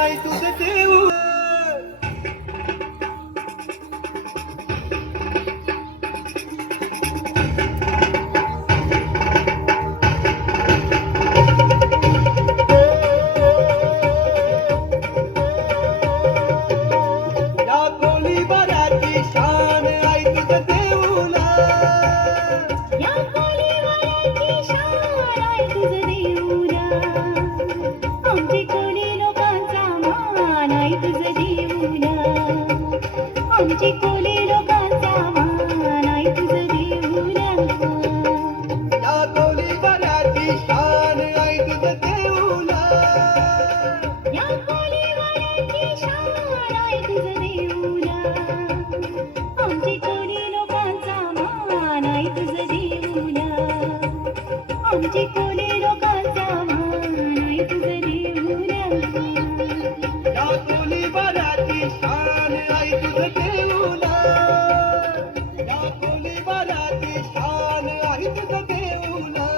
आई तुझं देऊ या कोळीवाड्याची शान आई तुझं देऊला या कोळीवाड्याची शान आई तुझं देऊला आमचे कोळी लोकांचा मान आई तुझं देऊला आमचे कोळी लोकांचा मान आई तुझं देऊला या कोळीवाड्याची शान आई तुझं देऊला या कोळीवाड्याची शान आई तुझं देऊला आमचे कोळी लोकांचा मान आई तुझं देऊला आमचे कोळी लोकांचा मान आई तुझं देऊला या कोळीवाड्याची शान आई तुझं देऊला या कोळीवाड्याची शान आई तुझं देऊला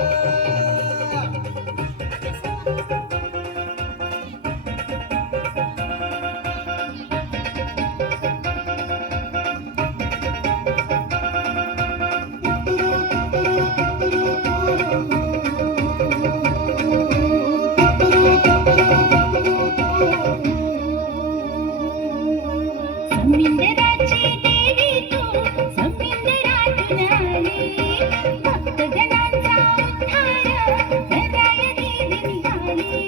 समिंदराची देवी तू समिंदरातून आली भक्तजनांचा उद्धार कराय देवी निघाली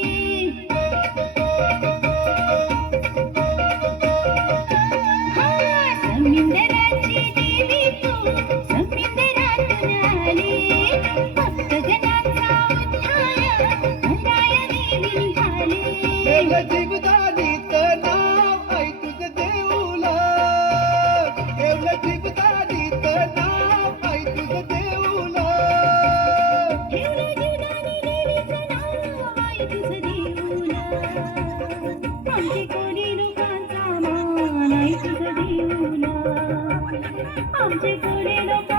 समिंदराची देवी तू समिंदरातून आली भक्तजनांचा उद्धार कराय देवी निघाली जीवदानीचं नाव आई तुझं देऊला ठेवलं जीवदानीचं नाव आई तुझं देऊला ठेवलं जीवदानी देवीचं नाव आई तुझं देऊला आमचे कोळी लोकांचा मान आई तुझं देऊला आमचे कोळी लोक